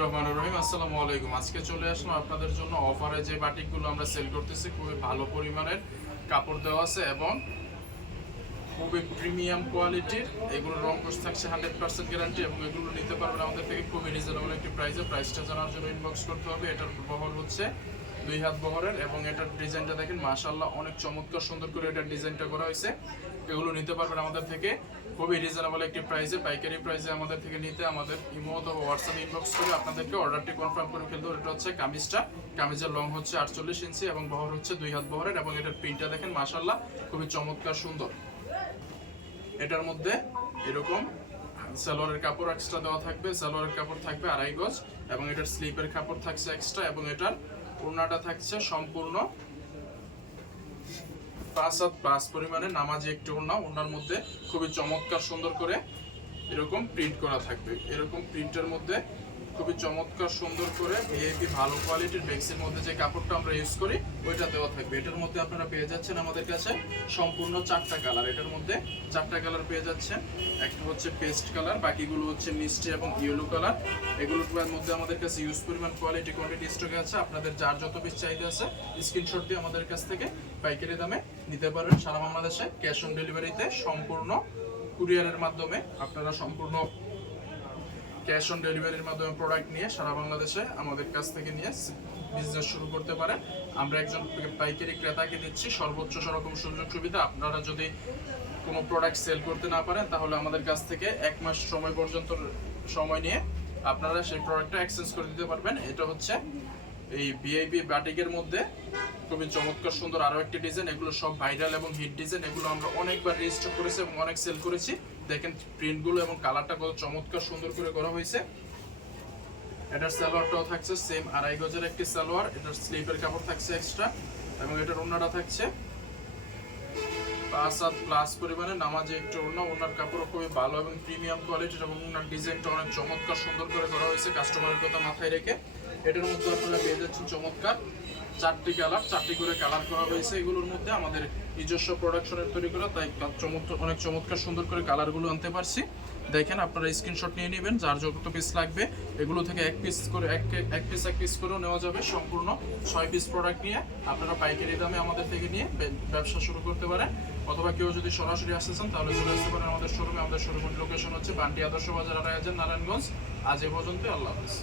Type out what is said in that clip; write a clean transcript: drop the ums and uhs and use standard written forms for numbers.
রহমানুর রহিম। আসসালামু আলাইকুম। আজকে চলে আসলাম আপনাদের জন্য অফারে যে বাটিকগুলো আমরা সেল করতেছি। খুবই ভালো পরিমাণের কাপড় দেওয়া আছে এবং খুবই প্রিমিয়াম কোয়ালিটির। এগুলোর রং কোর্স থাকছে 100% গ্যারান্টি এবং এগুলো নিতে পারবেন আমাদের থেকে খুবই রিজনেবল একটি প্রাইসে। প্রাইসটা জানার জন্য ইনবক্স করতে হবে। এটার বহর হচ্ছে 2 হাত বহরের এবং এটার ডিজাইনটা দেখেন মাশাআল্লাহ অনেক চমৎকার সুন্দর করে এটার ডিজাইনটা করা হয়েছে। এগুলো নিতে পারবেন আমাদের থেকে খুবই রিজনেবল একটি প্রাইসে, পাইকারি প্রাইসে আমাদের থেকে নিতে আমাদের ইমো অথবা হোয়াটসঅ্যাপে ইনবক্স করে আপনাদেরকে অর্ডারটি কনফার্ম করে ফেলতে হবে। এটা হচ্ছে কামিজটা, কামিজের লং হচ্ছে 48 ইঞ্চি এবং বহর হচ্ছে 2 হাত বহরের এবং এটার প্রিন্টটা দেখেন মাশাআল্লাহ খুবই চমৎকার সুন্দর। এটার মধ্যে এরকম সালোয়ারের কাপড় এক্সট্রা দেওয়া থাকবে, সালোয়ারের কাপড় থাকবে 2.5 গজ এবং এটার স্লিপের কাপড় থাকছে এক্সট্রা এবং এটার ওড়নাটা থাকছে সম্পূর্ণ 5 হাত প্লাস পরিমাণে নামাজি একটি ওড়না। ওড়নার মধ্যে খুবই চমৎকার সুন্দর করে এরকম প্রিন্ট করা থাকবে। এরকম প্রিন্টের মধ্যে খুবই চমৎকার সুন্দর করে ভিআইপি ভালো কোয়ালিটির বেক্সের মধ্যে যে কাপড়টা আমরা ইউজ করি ওইটা দেওয়া থাকবে। এটার মধ্যে আপনারা পেয়ে যাচ্ছেন আমাদের কাছে সম্পূর্ণ 4টা কালার। এটার মধ্যে 4টা কালার পেয়ে যাচ্ছেন। একটা হচ্ছে পেস্ট কালার, বাকিগুলো হচ্ছে মিষ্টি এবং ইয়েলো কালার। এগুলোর মধ্যে আমাদের কাছে ইউজ পরিমাণ কোয়ালিটি কোয়ান্টিটি স্টকে আছে। আপনাদের যার যত পিস চাহিদা আছে স্ক্রিনশট দিয়ে আমাদের কাছ থেকে পাইকারি দামে নিতে পারবেন সারা বাংলাদেশে। ক্যাশ অন ডেলিভারিতে সম্পূর্ণ কুরিয়ারের মাধ্যমে আপনারা সম্পূর্ণ ক্যাশ অন ডেলিভারির মাধ্যমে প্রোডাক্ট নিয়ে সারা বাংলাদেশে আমাদের কাছ থেকে নিয়ে বিজনেস শুরু করতে পারেন। আমরা একজন পাইকারি ক্রেতাকে দিচ্ছি সর্বোচ্চ রকম সুযোগ সুবিধা। আপনারা যদি কোনো প্রোডাক্ট সেল করতে না পারেন তাহলে আমাদের কাছ থেকে 1 মাস সময় পর্যন্ত সময় নিয়ে আপনারা সেই প্রোডাক্টটা এক্সচেঞ্জ করে দিতে পারবেন। এটা হচ্ছে এই ভিআইপি বাটিকের মধ্যে খুবই চমৎকার সুন্দর আরও একটি ডিজাইন। এগুলো সব ভাইরাল এবং হিট ডিজাইন। এগুলো আমরা অনেকবার রেজিস্টার করেছি এবং অনেক সেল করেছি। দেখেন প্রিন্টগুলো এবং কালারটা কত চমৎকার সুন্দর করে করা হয়েছে। এটার সালোয়ারটাও থাকছে সেম 2.5 গজের একটি সালোয়ার। এটার স্লিপের কাপড় থাকছে এক্সট্রা এবং এটার ওড়নাটা থাকছে 5 হাত প্লাস পরিমাণে নামাজি একটি ওড়না। ওড়নার কাপড়ও খুবই ভালো এবং প্রিমিয়াম কোয়ালিটির এবং ওড়নার ডিজাইনটা অনেক চমৎকার সুন্দর করে করা হয়েছে কাস্টমারের কথা মাথায় রেখে। এটার মধ্যে আপনারা পেয়ে যাচ্ছেন চমৎকার 4টি কালার, 4টি করে কালার করা হয়েছে। এগুলোর মধ্যে আমাদের নিজস্ব প্রোডাকশনের তৈরি করা, তাই অনেক চমৎকার সুন্দর করে কালারগুলো আনতে পারছি। দেখেন আপনারা স্ক্রিনশট নিয়ে নেবেন যার যত পিস লাগবে। এগুলো থেকে এক পিস করেও নেওয়া যাবে। সম্পূর্ণ 6 পিস প্রোডাক্ট নিয়ে আপনারা পাইকারি দামে আমাদের থেকে নিয়ে ব্যবসা শুরু করতে পারেন। অথবা কেউ যদি সরাসরি আসতে চান তাহলে চলে আসতে পারেন আমাদের শোরুমে। আমাদের শোরুমের লোকেশন হচ্ছে বান্টি আদর্শ বাজার, 2.5 নারায়ণগঞ্জ। আজ এ পর্যন্ত, আল্লাহ হাফেজ।